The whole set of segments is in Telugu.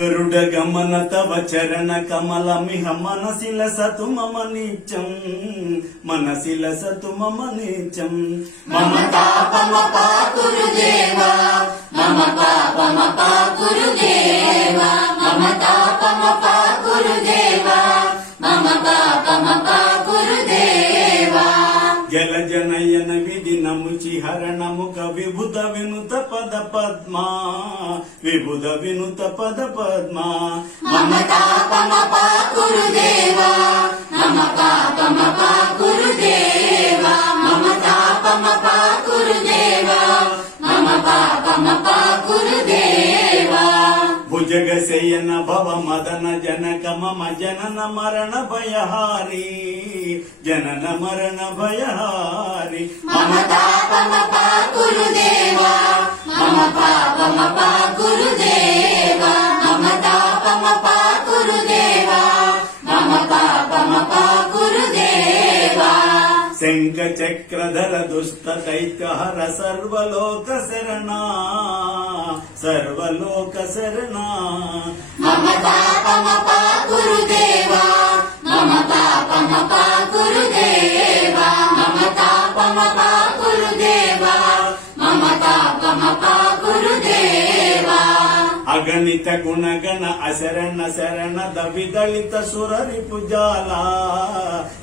గరుడ గమన తవ చరణ కమలమిహ మనసిల సతు మమ నిత్యం మనసిల సతు మమ నిత్యం మమ పాపమ పాకురుదేవా మమ పాపమ పాకురుదేవా మమ పాపమ పాకురుదేవా మమ పాపమ పాకురుదేవా జలజనయన విధి నముచి హరణముఖ విభుత వినుత పద పద్మా విభుత వినుత పద పద్మా మమ పాపమ పాకురుదేవా మమ పాపమ పాకురుదేవా మమ పాపమ పాకురుదేవా మమ పాపమ పాకురుదేవా భుజగ శయన భవ మదన జనక మమ జనన మరణ భయహారి జనన మరణ భయహారి మమ పాపమ పాకురుదేవా మమ పాపమ పాకురుదేవా మమ పాపమ పాకురుదేవా మమ పాపమ పాకురుదేవా శంఖ చక్రధర దుష్ట దైత్యహర సర్వలోక శరణా సర్వలోక శరణా మమ పాపమ పాకురుదేవా మమ పాపమ పాకురుదేవా మమ పాపమ పాకురుదేవా మమ పాపమ పాకురుదేవా అగణిత గుణగణ అశరణ శరణద విదళిత సురరి పుజాల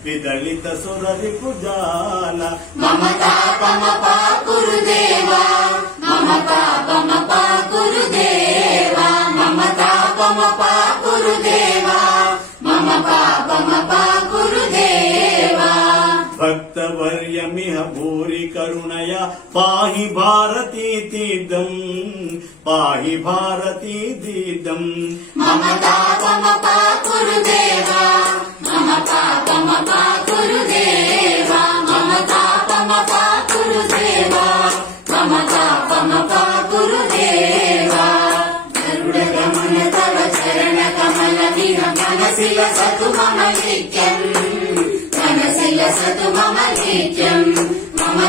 విదళిత సురరి పుజాల మమ పాపమ పాకురుదేవా మమ పాపమ పాకురుదేవా మమ పాపమ పాకురుదేవా మమ పాపమ పాకురుదేవా భక్తవర్యమిహ భూరి కరుణయ పాహి భారతీ తీర్థం పాహి భారతీ తీర్థం మమ పాపమ పాకురుదేవా మమ పాపమ పాకురుదేవా మమ పాపమ పాకురుదేవా మమ పాపమ పాకురుదేవా గరుడ గమన తవ చరణ కమల విహ మనసిల సతు మమ నిత్యం మనసిల సతు మమ నిత్యం మమ